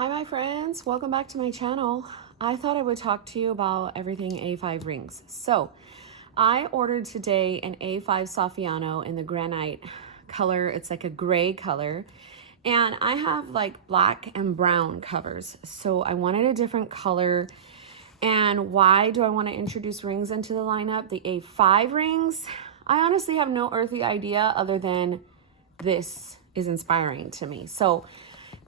Hi my friends, welcome back to my channel. I thought I would talk to you about everything A5 rings. So I ordered today an A5 Saffiano in the granite color. It's like a gray color. And I have like black and brown covers. So I wanted a different color. And why do I want to introduce rings into the lineup? The A5 rings, I honestly have no earthly idea other than this is inspiring to me. So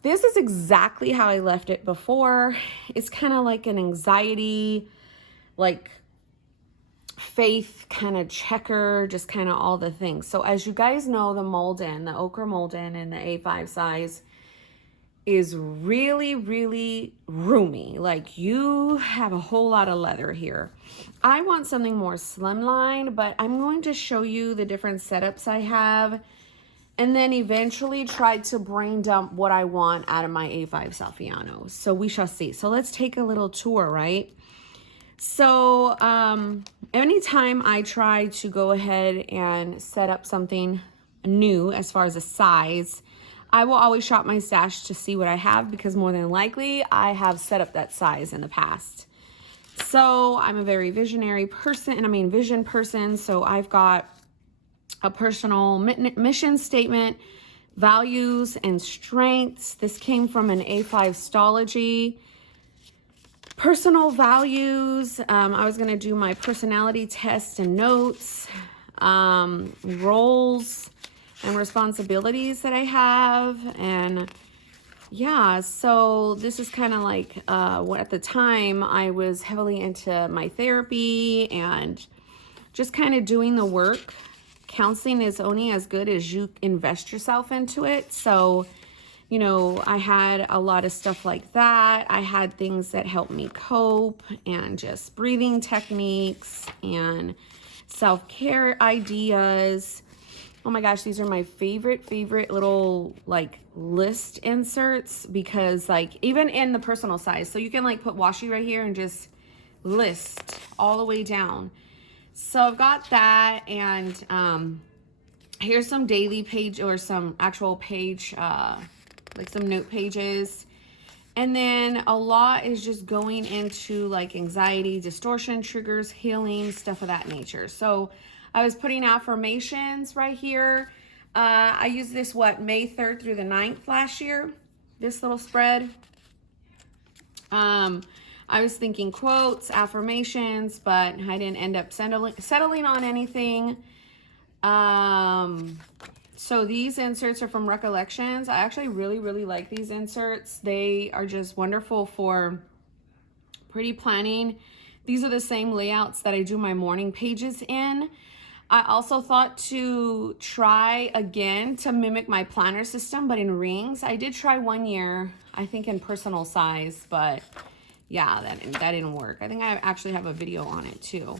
this is exactly how I left it before. It's kind of like an anxiety, like faith kind of checker, just kind of all the things. So as you guys know, the Molden, the ochre Molden in the A5 size is really, really roomy. Like you have a whole lot of leather here. I want something more slimline, but I'm going to show you the different setups I have and then eventually try to brain dump what I want out of my A5 Saffiano. So we shall see. So let's take a little tour, right? So anytime I try to go ahead and set up something new as far as a size, I will always shop my stash to see what I have because more than likely I have set up that size in the past. So I'm a very visionary person, and I mean vision person. So I've got a personal mission statement, values and strengths. This came from an A5 Stology. Personal values. I was going to do my personality test and notes, roles and responsibilities that I have. And yeah, so this is kind of like what at the time I was heavily into my therapy and just kind of doing the work. Counseling is only as good as you invest yourself into it. So, you know, I had a lot of stuff like that. I had things that helped me cope and just breathing techniques and self-care ideas. Oh my gosh, these are my favorite little like list inserts because like even in the personal size, so you can like put washi right here and just list all the way down. So I've got that, and here's some daily page or some actual page, like some note pages. And then a lot is just going into like anxiety, distortion, triggers, healing, stuff of that nature. So I was putting affirmations right here. I used this, May 3rd through the 9th last year, this little spread. I was thinking quotes, affirmations, but I didn't end up settling on anything. So these inserts are from Recollections. I actually really like these inserts. They are just wonderful for pretty planning. These are the same layouts that I do my morning pages in. I also thought to try again to mimic my planner system, but in rings. I did try 1 year, I think in personal size, but yeah, that didn't work. I think I actually have a video on it too.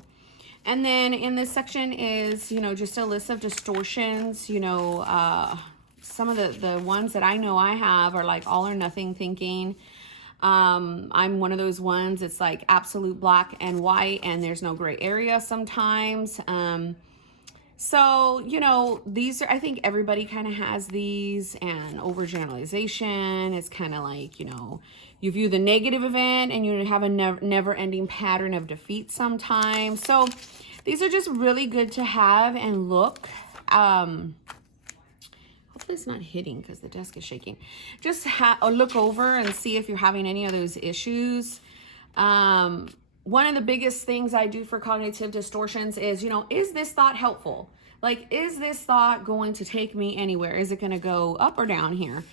And then in this section is, you know, just a list of distortions. You know, some of the ones that I know I have are like all or nothing thinking. I'm one of those ones. It's like absolute black and white and there's no gray area sometimes. So, you know, these are, I think everybody kind of has these, and overgeneralization. It's kind of like, you know, you view the negative event and you have a never ending pattern of defeat sometimes. So these are just really good to have and look. Hopefully it's not hitting because the desk is shaking. Just look over and see if you're having any of those issues. One of the biggest things I do for cognitive distortions is, you know, is this thought helpful? Like, is this thought going to take me anywhere? Is it going to go up or down here?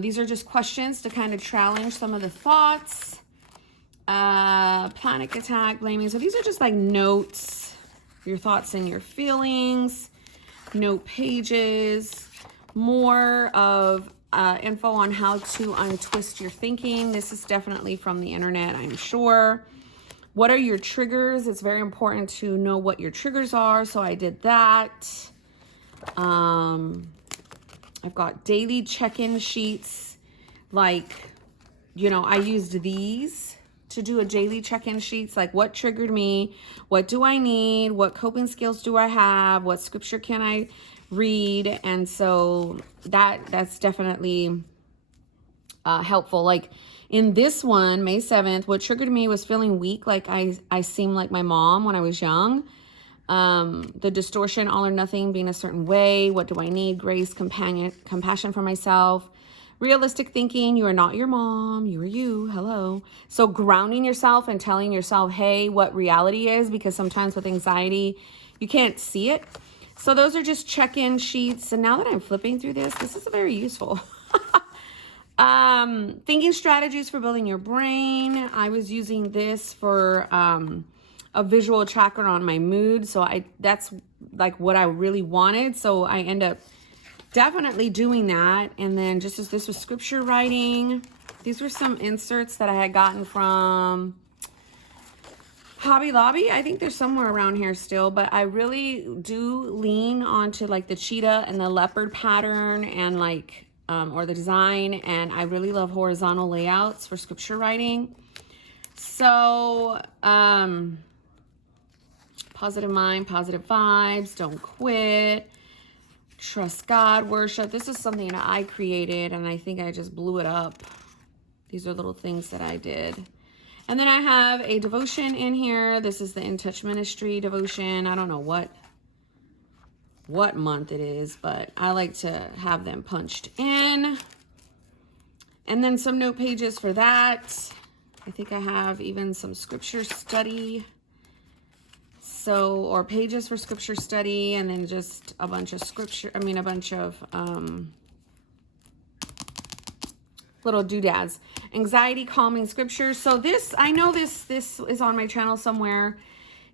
These are just questions to kind of challenge some of the thoughts. Panic attack, blaming. So these are just like notes, your thoughts and your feelings, note pages, more of info on how to untwist your thinking. This is definitely from the internet, I'm sure. What are your triggers? It's very important to know what your triggers are. So I did that. I've got daily check-in sheets. Like, you know, I used these to do a daily check-in sheets. Like, what triggered me? What do I need? What coping skills do I have? What scripture can I read? And so that's definitely helpful. Like in this one, May 7th, what triggered me was feeling weak. Like I seemed like my mom when I was young. The distortion, all or nothing, being a certain way. What do I need? Grace, compassion for myself. Realistic thinking, you are not your mom, you are you, hello. So grounding yourself and telling yourself, hey, what reality is, because sometimes with anxiety, you can't see it. So those are just check-in sheets. And now that I'm flipping through this is very useful. Thinking strategies for building your brain. I was using this for a visual tracker on my mood. So that's like what I really wanted. So I end up definitely doing that. And then just as this was scripture writing, these were some inserts that I had gotten from Hobby Lobby. I think they're somewhere around here still, but I really do lean onto like the cheetah and the leopard pattern and like, or the design. And I really love horizontal layouts for scripture writing. So, positive mind, positive vibes, don't quit, trust God, worship. This is something that I created and I think I just blew it up. These are little things that I did. And then I have a devotion in here. This is the In Touch Ministry devotion. I don't know what month it is, but I like to have them punched in. And then some note pages for that. I think I have even some scripture study. So, or pages for scripture study, and then just a bunch of scripture, a bunch of little doodads. Anxiety calming scriptures. So this, I know this is on my channel somewhere.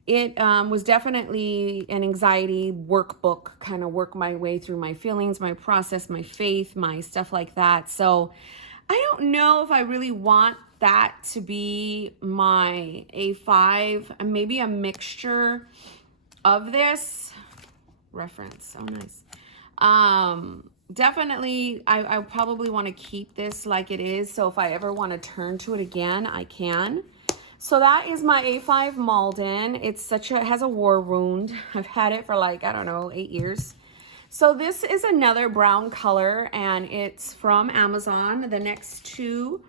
It was definitely an anxiety workbook, kind of work my way through my feelings, my process, my faith, my stuff like that. So I don't know if I really want that to be my A5, and maybe a mixture of this. Reference, so nice. Definitely, I probably want to keep this like it is. So if I ever want to turn to it again, I can. So that is my A5 Malden. It has a war wound. I've had it for like, I don't know, 8 years. So this is another brown color and it's from Amazon. The next two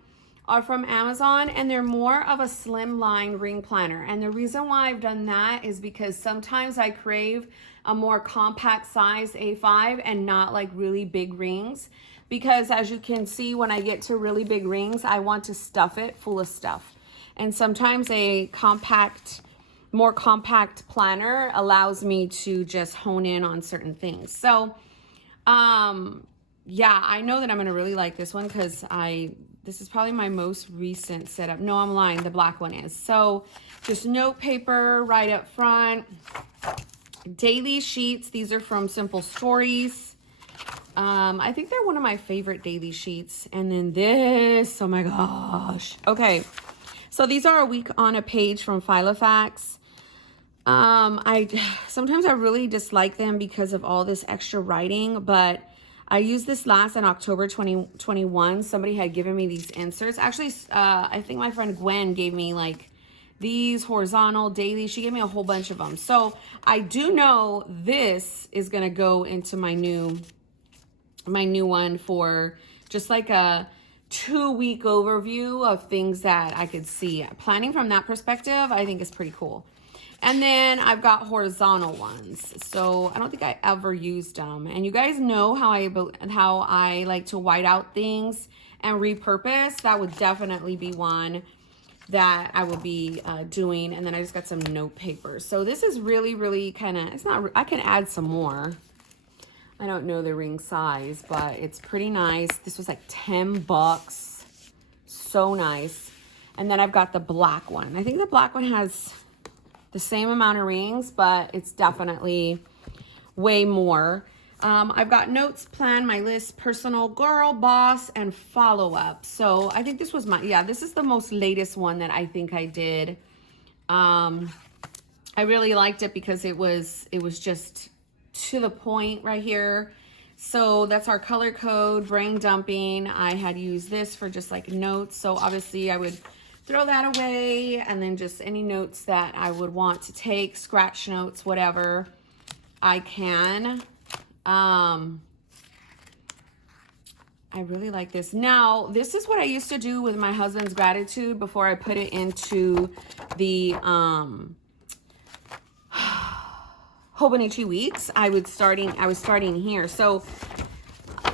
are from Amazon and they're more of a slimline ring planner. And the reason why I've done that is because sometimes I crave a more compact size A5 and not like really big rings. Because as you can see, when I get to really big rings, I want to stuff it full of stuff. And sometimes a more compact planner allows me to just hone in on certain things. So, yeah, I know that I'm going to really like this one because this is probably my most recent setup. No, I'm lying. The black one is. So just note paper right up front. Daily sheets. These are from Simple Stories. I think they're one of my favorite daily sheets. And then this, oh my gosh. Okay. So these are a week on a page from Filofax. Sometimes I really dislike them because of all this extra writing, but I used this last in October 2021. Somebody had given me these inserts. Actually, I think my friend Gwen gave me like these horizontal daily. She gave me a whole bunch of them. So I do know this is going to go into my new one for just like a 2-week overview of things that I could see. Planning from that perspective, I think is pretty cool. And then I've got horizontal ones. So I don't think I ever used them. And you guys know how I like to white out things and repurpose. That would definitely be one that I will be doing. And then I just got some note paper. So this is really, really kind of, it's not, I can add some more. I don't know the ring size, but it's pretty nice. This was like $10. So nice. And then I've got the black one. I think the black one has the same amount of rings, but it's definitely way more. I've got notes, plan, my list, personal, girl, boss, and follow-up. So I think this was this is the most latest one that I think I did. I really liked it because it was just to the point right here. So that's our color code, brain dumping. I had used this for just like notes. So obviously I would throw that away, and then just any notes that I would want to take, scratch notes, whatever I can. I really like this. Now, this is what I used to do with my husband's gratitude before I put it into the Hobonichi weeks. I was starting here. So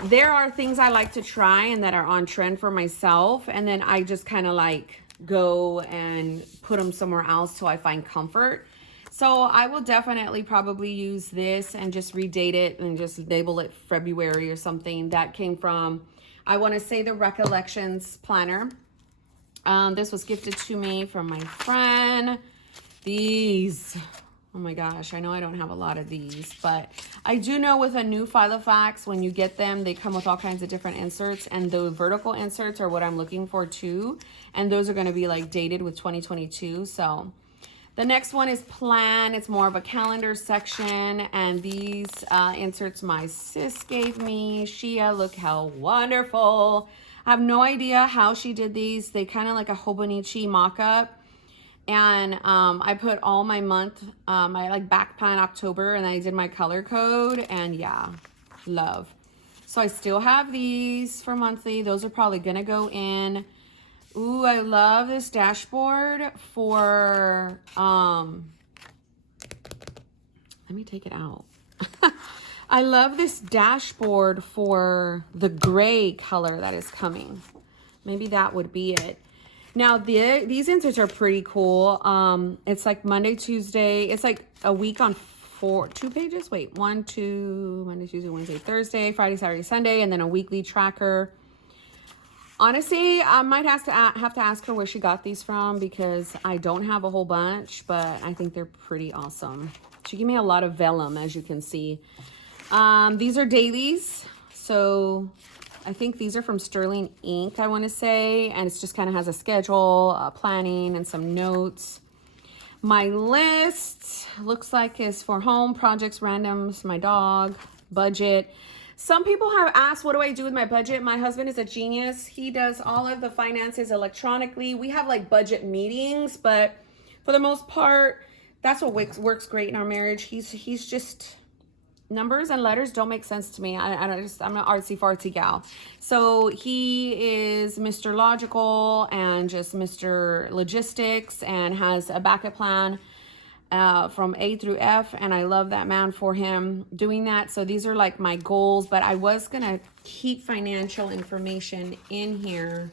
there are things I like to try and that are on trend for myself, and then I just kind of like go and put them somewhere else till I find comfort. So I will definitely probably use this and just redate it and just label it February or something. That came from, I want to say, the Recollections planner. This was gifted to me from my friend. These, oh my gosh, I know I don't have a lot of these, but I do know with a new Filofax, when you get them, they come with all kinds of different inserts, and the vertical inserts are what I'm looking for too. And those are going to be like dated with 2022. So the next one is Plan. It's more of a calendar section. And these inserts my sis gave me. Shia, look how wonderful. I have no idea how she did these. They kind of like a Hobonichi mock-up. And I put all my month, my like back plan October, and I did my color code. And yeah, love. So I still have these for monthly. Those are probably going to go in. Ooh, I love this dashboard for, let me take it out. I love this dashboard for the gray color that is coming. Maybe that would be it. Now, these inserts are pretty cool. It's like Monday, Tuesday. It's like a week on 2 pages. Wait, 1, 2, Monday, Tuesday, Wednesday, Thursday, Friday, Saturday, Sunday, and then a weekly tracker. Honestly, I might have to ask her where she got these from because I don't have a whole bunch, but I think they're pretty awesome. She gave me a lot of vellum, as you can see. These are dailies. So I think these are from Sterling Ink, I want to say. And it just kind of has a schedule, planning, and some notes. My list looks like is for home, projects, randoms, my dog, budget. Some people have asked, what do I do with my budget? My husband is a genius. He does all of the finances electronically. We have like budget meetings, but for the most part, that's what works great in our marriage. He's just, numbers and letters don't make sense to me. I'm an artsy fartsy gal. So he is Mr. Logical and just Mr. Logistics and has a backup plan from A through F, and I love that man for him doing that. So these are like my goals, but I was gonna keep financial information in here.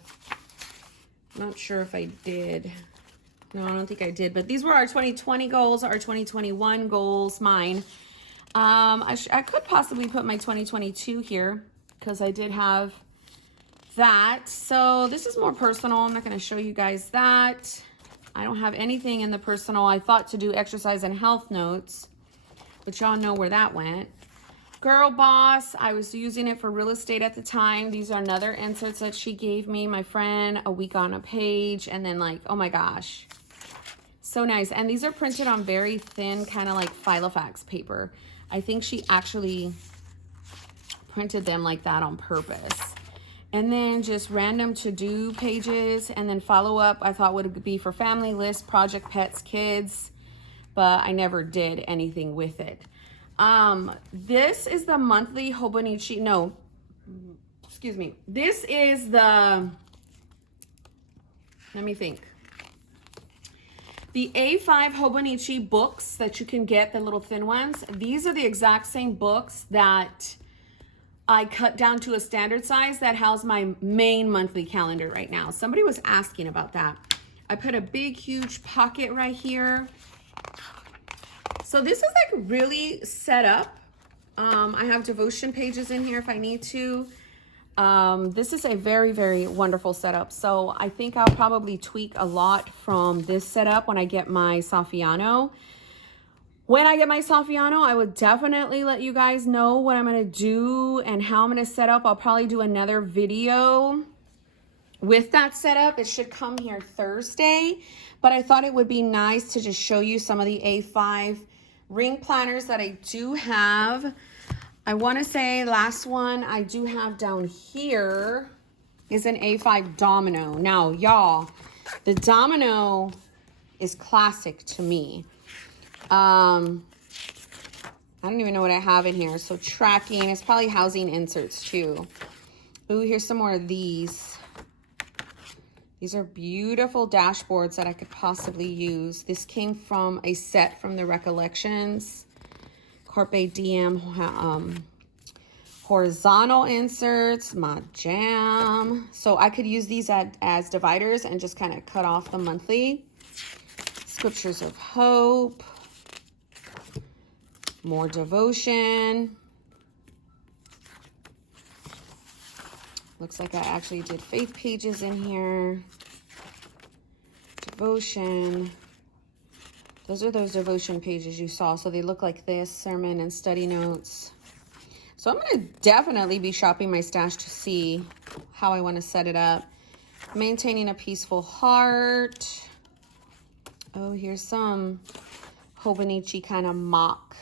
Not sure if I did. No, I don't think I did, but these were our 2020 goals, our 2021 goals, mine. I could possibly put my 2022 here because I did have that. So this is more personal. I'm not going to show you guys that. I don't have anything in the personal. I thought to do exercise and health notes, but y'all know where that went. Girl Boss, I was using it for real estate at the time. These are another inserts that she gave me, my friend, a week on a page. And then like, oh my gosh, so nice. And these are printed on very thin, kind of like Filofax paper. I think she actually printed them like that on purpose. And then just random to-do pages, and then follow-up I thought would be for family list, project, pets, kids, but I never did anything with it. This is the monthly Hobonichi, no, excuse me. This is the, let me think. The A5 Hobonichi books that you can get, the little thin ones. These are the exact same books that I cut down to a standard size that house my main monthly calendar right now. Somebody was asking about that. I put a big, huge pocket right here. So this is like really set up. I have devotion pages in here if I need to. This is a very, very wonderful setup. So I think I'll probably tweak a lot from this setup when I get my Saffiano. When I get my Saffiano, I would definitely let you guys know what I'm going to do and how I'm going to set up. I'll probably do another video with that setup. It should come here Thursday, but I thought it would be nice to just show you some of the A5 ring planners that I do have. I want to say last one I do have down here is an A5 Domino. Now, y'all, the Domino is classic to me. I don't even know what I have in here. So tracking, it's probably housing inserts too. Ooh, here's some more of these. These are beautiful dashboards that I could possibly use. This came from a set from the Recollections. Carpe Diem horizontal inserts, my jam. So I could use these as dividers and just kind of cut off the monthly. Scriptures of Hope. More devotion. Looks like I actually did faith pages in here. Devotion. Those are those devotion pages you saw. So they look like this, sermon and study notes. So I'm going to definitely be shopping my stash to see how I want to set it up. Maintaining a peaceful heart. Oh, here's some Hobonichi kind of mock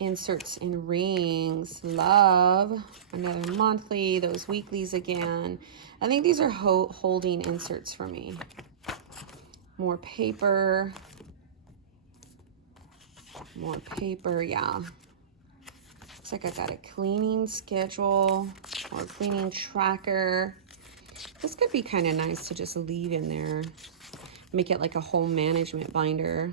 inserts in rings. Love. Another monthly. Those weeklies again. I think these are holding inserts for me. More paper. More paper, yeah. Looks like I got a cleaning schedule or cleaning tracker. This could be kind of nice to just leave in there. Make it like a home management binder.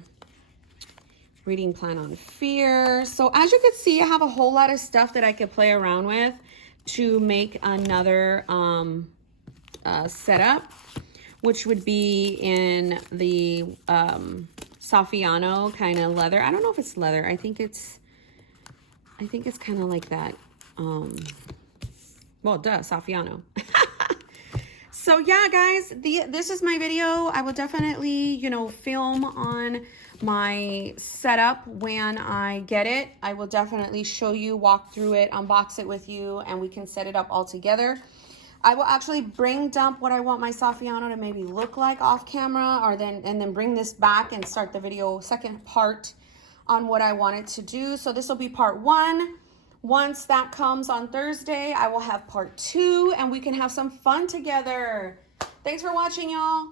Reading plan on fear. So as you can see, I have a whole lot of stuff that I could play around with to make another setup, which would be in the Saffiano kind of leather. I don't know if it's leather. I think it's kind of like that. Well, duh, Saffiano. So yeah, guys, this is my video. I will definitely, you know, film on my setup when I get it. I will definitely show you, walk through it, unbox it with you, and we can set it up all together. I will actually dump what I want my Saffiano to maybe look like off camera, and then bring this back and start the video second part on what I want it to do. So this will be part 1. Once that comes on Thursday, I will have part 2 and we can have some fun together. Thanks for watching, y'all.